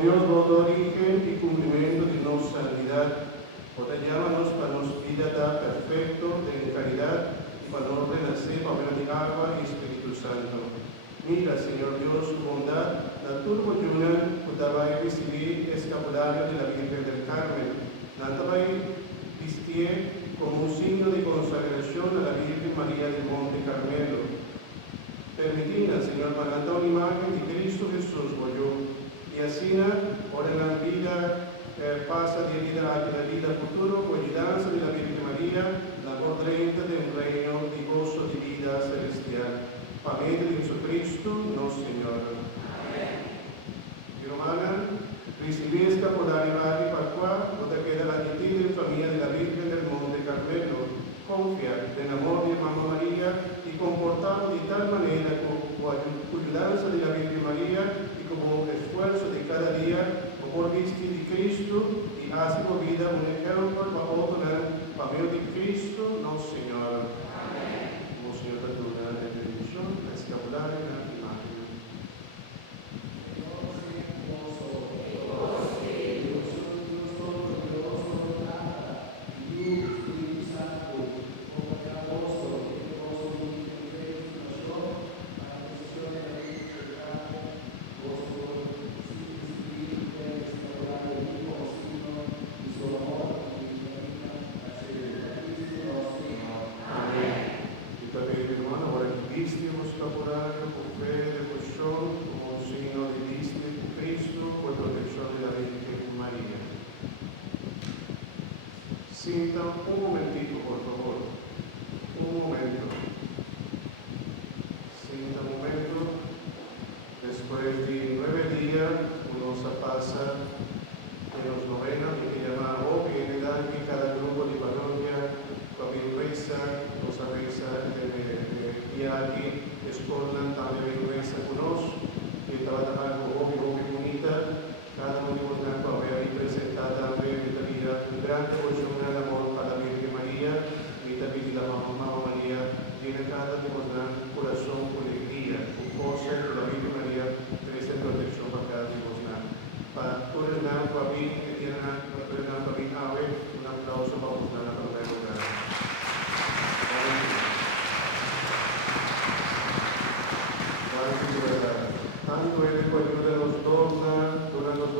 Dios, voto origen y cumplimiento de nuestra sanidad, porque llámanos para nos vida da perfecto en caridad y para nos renacer para ver de agua y Espíritu Santo. Mira, Señor Dios, su bondad, la turbo yunan, que recibir escapulario de la Virgen del Carmen, Nantabay vistie como un signo de consagración a la Virgen María del Monte Carmelo. Permitidnos, Señor, para una imagen de Cristo Jesús, voy y así, ahora en la vida pasa de vida a la vida futuro, con ayudanza de la Virgen María, la corriente de un reino de gozo de vida celestial. Para medio de Jesucristo, nuestro Señor. Amén. Y romana, recibí escapulario para cual, donde queda la nitida familia de la Virgen del Monte Carmelo. Confía en el amor de Mamá María y comportado de tal manera con ayudanza de la Virgen María y como esfuerzo de cada día, por vista de Cristo y hace por vida un ejemplo para obtener para medio de Cristo, nuestro Señor. Amén. Como Señor perdona la bendición, la escapularia y la imagen. Sienta un momentito, por favor. Un momento. Sienta un momento. Después de